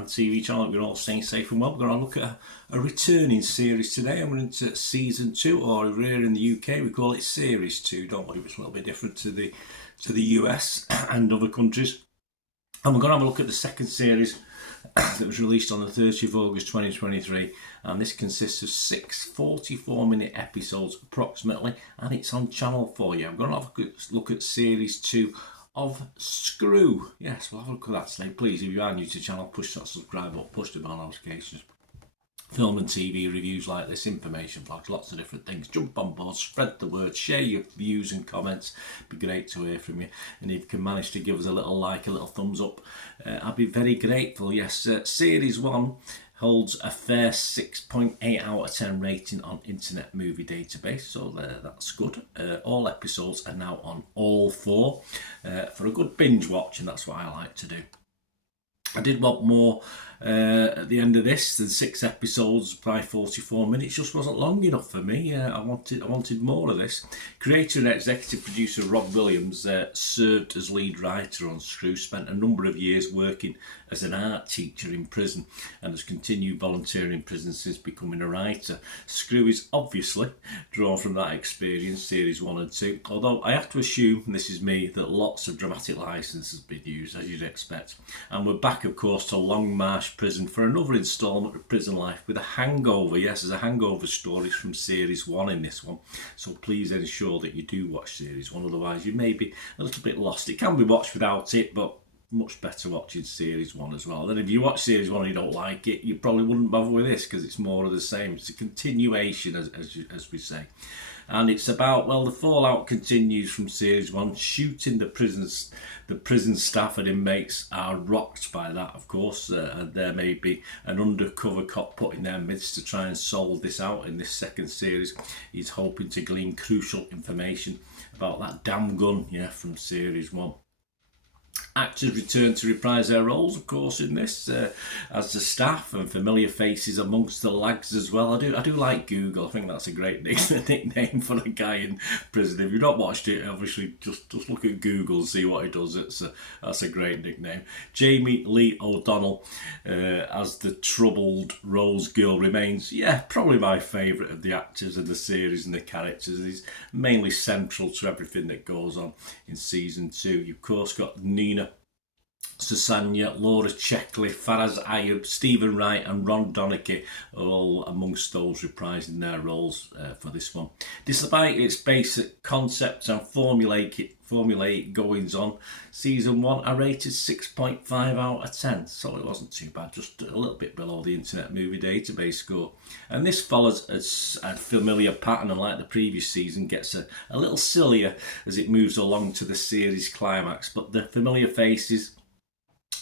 and TV channel. We're all staying safe and well. We're going to look at a returning series today. I'm into season 2, or here in the UK we call it series 2. Don't worry, it's a little bit different to the US and other countries. And we're going to have a look at the second series that was released on the 30th of August 2023, and this consists of 6 44-minute episodes approximately, and it's on Channel 4. I'm going to have a look at series 2 of Screw. Yes, we'll have a look at that today. Please, if you are new to the channel, push that subscribe button, push the bell notifications. Film and TV reviews like this, information vlogs, lots of different things. Jump on board, spread the word, share your views and comments. It'd be great to hear from you. And if you can manage to give us a little like, a little thumbs up, I'd be very grateful. Yes, Series 1 holds a fair 6.8 out of 10 rating on Internet Movie Database, so that's good. All episodes are now on All4 for a good binge watch, and that's what I like to do. I did want more at the end of this than 6 episodes by 44 minutes. Just wasn't long enough for me. I wanted more of this. Creator and executive producer Rob Williams served as lead writer on Screw, spent a number of years working as an art teacher in prison, and has continued volunteering in prison since becoming a writer. Screw is obviously drawn from that experience, series 1 and 2, although I have to assume, and this is me, that lots of dramatic license has been used, as you'd expect. And we're back, of course, to Longmarsh Prison for another instalment of Prison Life with a hangover. Yes, there's a hangover story from series 1 in this one, so please ensure that you do watch series 1, otherwise you may be a little bit lost. It can be watched without it, but much better watching series 1 as well. Then if you watch series 1 and you don't like it, you probably wouldn't bother with this, because it's more of the same. It's a continuation, as we say. And it's about, well, the fallout continues from series 1. Shooting the prison staff and inmates are rocked by that, of course, and there may be an undercover cop put in their midst to try and solve this out. In this second series, he's hoping to glean crucial information about that damn gun, from series 1. Actors return to reprise their roles, of course, in this, as the staff, and familiar faces amongst the lags as well. I do like Google. I think that's a great nickname for a guy in prison. If you've not watched it, obviously just look at Google and see what he does. That's a great nickname. Jamie Lee O'Donnell as the troubled Rose Girl remains, probably my favourite of the actors of the series and the characters. He's mainly central to everything that goes on in season 2. You've of course got Nina Susanya, Laura Checkley, Faraz Ayub, Stephen Wright and Ron Donachie are all amongst those reprising their roles for this one. Despite its basic concept and formulaic goings on, season 1 I rated 6.5 out of 10, so it wasn't too bad, just a little bit below the Internet Movie Database score. And this follows a familiar pattern, and like the previous season, gets a little sillier as it moves along to the series climax, but the familiar faces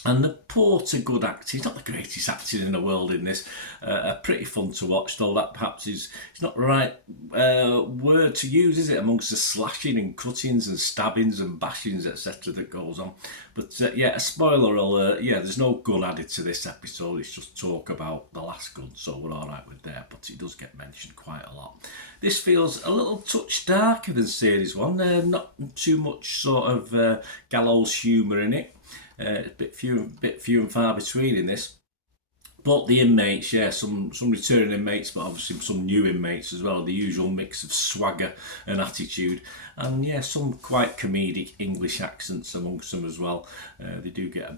and the poor to good acting, he's not the greatest acting in the world in this, are pretty fun to watch, though that perhaps is not the right word to use, is it, amongst the slashing and cuttings and stabbings and bashings, etc. that goes on. But a spoiler alert, there's no gun added to this episode, it's just talk about the last gun, so we're alright with that, but it does get mentioned quite a lot. This feels a little touch darker than series 1, not too much sort of gallows humour in it. A bit few and far between in this. But the inmates, some returning inmates, but obviously some new inmates as well. The usual mix of swagger and attitude, and some quite comedic English accents amongst them as well. They do get a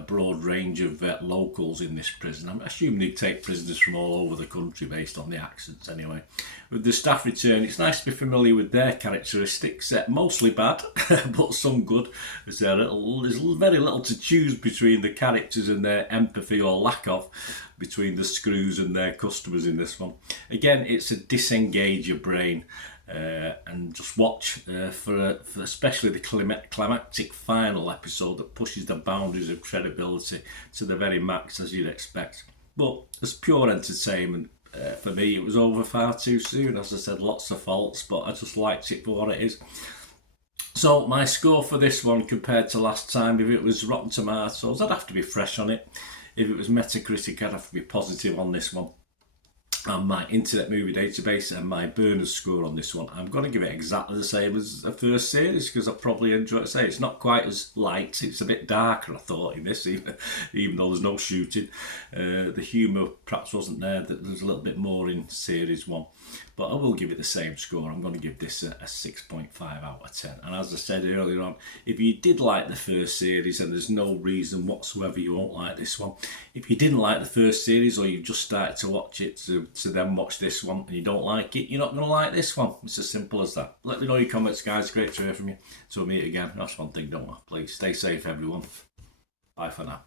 broad range of locals in this prison. I'm assuming they take prisoners from all over the country based on the accents anyway. With the staff return, it's nice to be familiar with their characteristics. Mostly bad, but some good. There's very little to choose between the characters and their empathy or lack of between the Screws and their customers in this one. Again, it's a disengage your brain and just watch for especially the climactic final episode that pushes the boundaries of credibility to the very max, as you'd expect. But as pure entertainment, for me, it was over far too soon. As I said, lots of faults, but I just liked it for what it is. So my score for this one compared to last time, if it was Rotten Tomatoes, I'd have to be fresh on it. If it was Metacritic, I'd have to be positive on this one. and my Internet Movie Database and my Berners score on this one, I'm going to give it exactly the same as the first series, because I probably enjoy it. It's not quite as light, it's a bit darker, I thought, in this, even though there's no shooting. The humour perhaps wasn't there, there's a little bit more in series 1. But I will give it the same score. I'm going to give this a 6.5 out of 10. And as I said earlier on, if you did like the first series, and there's no reason whatsoever you won't like this one. If you didn't like the first series, or you just started to watch it to then watch this one, and you don't like it, you're not going to like this one. It's as simple as that. Let me know your comments, guys. Great to hear from you. Till we meet again. That's one thing, don't I? Please stay safe, everyone. Bye for now.